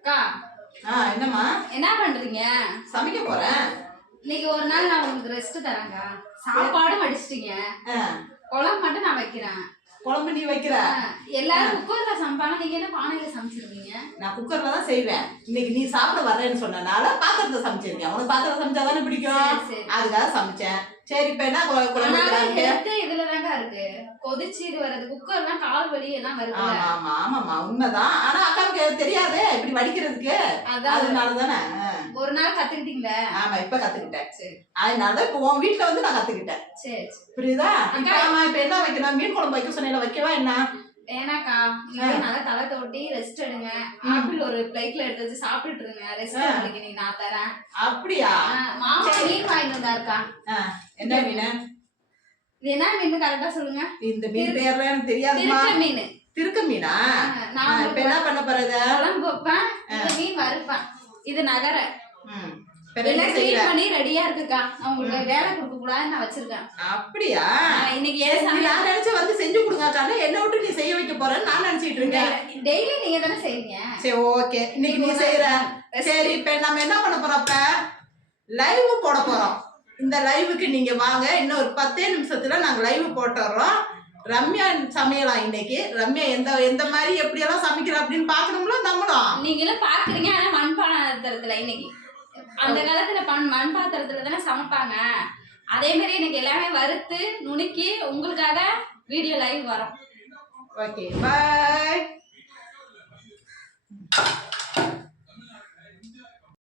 அக்கா என்னம்மா என்ன பண்றீங்க? சமைக்க போறேன். இன்னைக்கு ஒரு நாள் நான் உங்களுக்கு ரெஸ்ட் தரேங்க. சாப்பாடும் அடிச்சிட்டீங்க, குழம்பு மட்டும் நான் வைக்கிறேன். குழம்பு நீ வைக்கிற? எல்லாரும் குக்கர்ல சமைப்பாங்க, நீங்க என்ன பானையில சமைச்சிருக்கீங்க? நான் குக்கர்ல தான் செய்வேன். இன்னைக்கு நீ சாப்பிட வர்றேன்னு சொன்னனால பாத்திரத்தை சமைச்சிருக்கேன். உனக்கு பாத்திரம் சமைச்சா தானே பிடிக்கும், அதுக்காக சமைச்சேன். சரி, இப்ப என்ன குழம்பு? இதுல தாங்க இருக்கு, கொதிச்சு இது வருது. குக்கர்லாம் கால் வலி எல்லாம் வருது. ஆமா ஆமாமா, உண்மைதான். ஆனா அக்காவுக்கு தெரியாது இப்படி வடிக்கிறதுக்கு, அதனாலதானே ஒரு நாள் கத்துக்கிட்டீங்களே. ஆமா, இப்ப கத்துக்கிட்டேன். சரி, அதனாலதான் இப்ப உன் வீட்டுல வந்து நான் கத்துக்கிட்டேன். சரி, புரியுதா? இப்ப என்ன வைக்கணும்? மீன் குழம்பு வைக்க சொன்ன, வைக்கவா என்ன? ஏனாக்கா நல்லா தலை தோட்டி ரெஸ்ட் எடுங்க. ஆப்பிள் ஒரு பிளேட்ல எடுத்து வச்சு சாப்பிட்டுட்டு இருங்க. ரெஸ்ட் எடுங்க, நீ நான் தரேன். அப்படியா? மாமா மீன் வாங்கிட்டு வந்தா இருக்கா. என்ன மீன்? இது என்ன மீன் கரெக்டா சொல்லுங்க. இந்த மீன் பேர்ல எனக்கு தெரியாதுமா. மீன். திருக்க மீனா? நான் இப்ப என்ன பண்ண போறது? குழம்பு வைப்பேன், இந்த மீன் வறுப்பேன். இது நகர ரெடியா இருக்குக்கா. நான் உங்களுக்கு வேலை கொடுக்க கூடாதுன்னு நான் வச்சிருக்கேன். அப்படியா? இன்னைக்கு நான் நினைச்சு வந்து செஞ்சு கொடுங்க. என்ன விட்டு நீ செய்ய வைக்க போறேன்னு நான் நினைச்சிட்டு இருக்கேன். டெய்லி நீங்க தானே செய்வீங்க. சரி, ஓகே, இன்னைக்கு நீ செய்யற. சரி, இப்ப நம்ம என்ன பண்ண போறோம்? இப்ப லைவ் போட போறோம். இந்த லைவுக்கு நீங்க வாங்க. இன்னும் ஒரு 10 நிமிஷத்துல நாங்க லைவ் போட்டுறோம். ரம்யா சமையலாம் இன்னைக்கு. ரம்யா எந்த மாதிரி எப்படி எல்லாம் சமைக்கிறோம் அப்படின்னு பாக்கணும்ல நம்மளும். நீங்களும் பாக்குறீங்க. ஆனா மண்பாத்திரத்துல இன்னைக்கு, அந்த காலத்துல மண் பாத்திரத்துல தானே சமைப்பாங்க. அதே மாதிரி எனக்கு எல்லாமே வறுத்து நுணுக்கி உங்களுக்காக வீடியோ லைவ் வரும். ஓகே, பாய்.